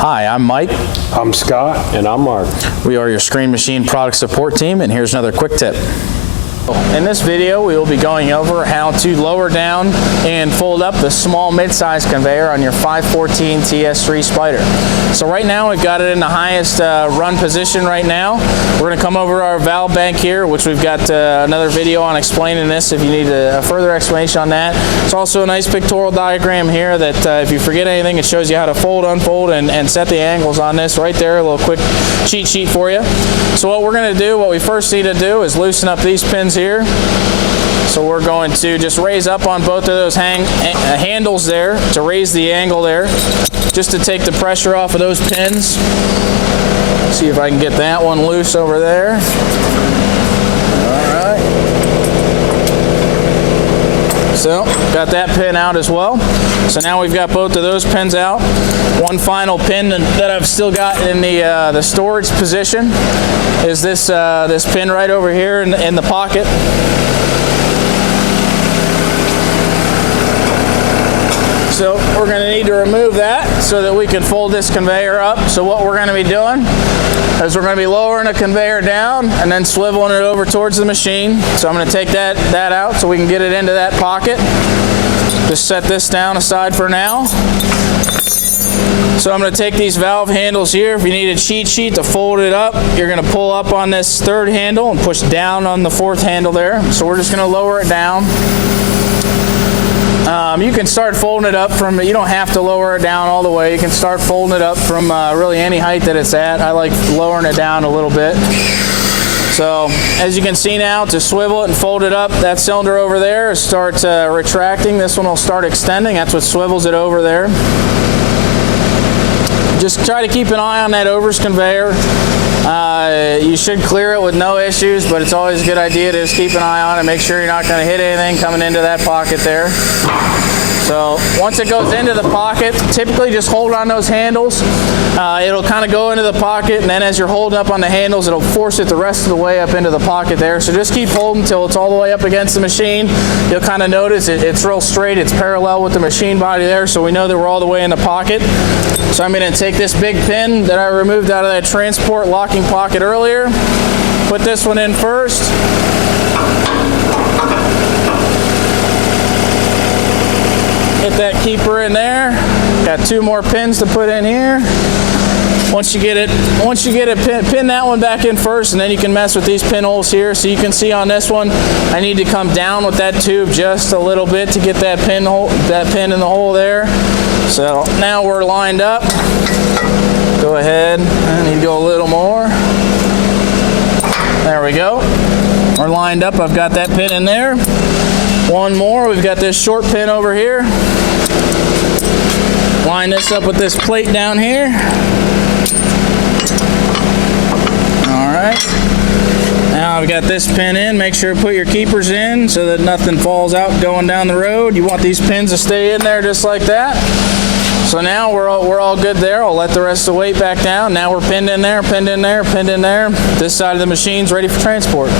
Hi, I'm Mike. I'm Scott. And I'm Mark. We are your Screen Machine product support team, and here's another quick tip. In this video, we will be going over how to lower down and fold up the small mid-size conveyor on your 514 TS3 Spider. So right now, we've got it in the highest run position right now. We're going to come over to our valve bank here, which we've got another video on explaining this if you need a further explanation on that. It's also a nice pictorial diagram here that if you forget anything, it shows you how to fold, unfold, and set the angles on this right there. A little quick cheat sheet for you. So what we're going to do, what we first need to do is loosen up these pins here. So we're going to just raise up on both of those handles there to raise the angle there, just to take the pressure off of those pins. See if I can get that one loose over there. All right. So got that pin out as well. So now we've got both of those pins out. One final pin that I've still got in the storage position is this this pin right over here in the pocket. So we're going to need to remove that so that we can fold this conveyor up. So what we're going to be doing is we're going to be lowering the conveyor down and then swiveling it over towards the machine. So I'm going to take that out so we can get it into that pocket. Just set this down aside for now. So I'm going to take these valve handles here. If you need a cheat sheet to fold it up, you're going to pull up on this third handle and push down on the fourth handle there. So we're just going to lower it down. You can start folding it up from, you don't have to lower it down all the way. You can start folding it up from really any height that it's at. I like lowering it down a little bit. So as you can see now, to swivel it and fold it up, that cylinder over there starts retracting. This one will start extending. That's what swivels it over there. Just try to keep an eye on that overs conveyor. You should clear it with no issues, but it's always a good idea to just keep an eye on it, make sure you're not going to hit anything coming into that pocket there. So once it goes into the pocket, typically just hold on those handles. It'll kind of go into the pocket, and then as you're holding up on the handles, it'll force it the rest of the way up into the pocket there. So just keep holding until it's all the way up against the machine. You'll kind of notice it's real straight. It's parallel with the machine body there, so we know that we're all the way in the pocket. So I'm going to take this big pin that I removed out of that transport locking pocket earlier, put this one in first. Get that keeper in there. Got two more pins to put in here. Once you get it, pin that one back in first, and then you can mess with these pinholes here. So you can see on this one, I need to come down with that tube just a little bit to get that pin in the hole there. So now we're lined up. Go ahead, I need to go a little more. There we go. We're lined up. I've got that pin in there. One more. We've got this short pin over here. Line this up with this plate down here. All right. Now I've got this pin in. Make sure to put your keepers in so that nothing falls out going down the road. You want these pins to stay in there just like that. So now we're all good there. I'll let the rest of the weight back down. Now we're pinned in there, pinned in there, pinned in there. This side of the machine's ready for transport.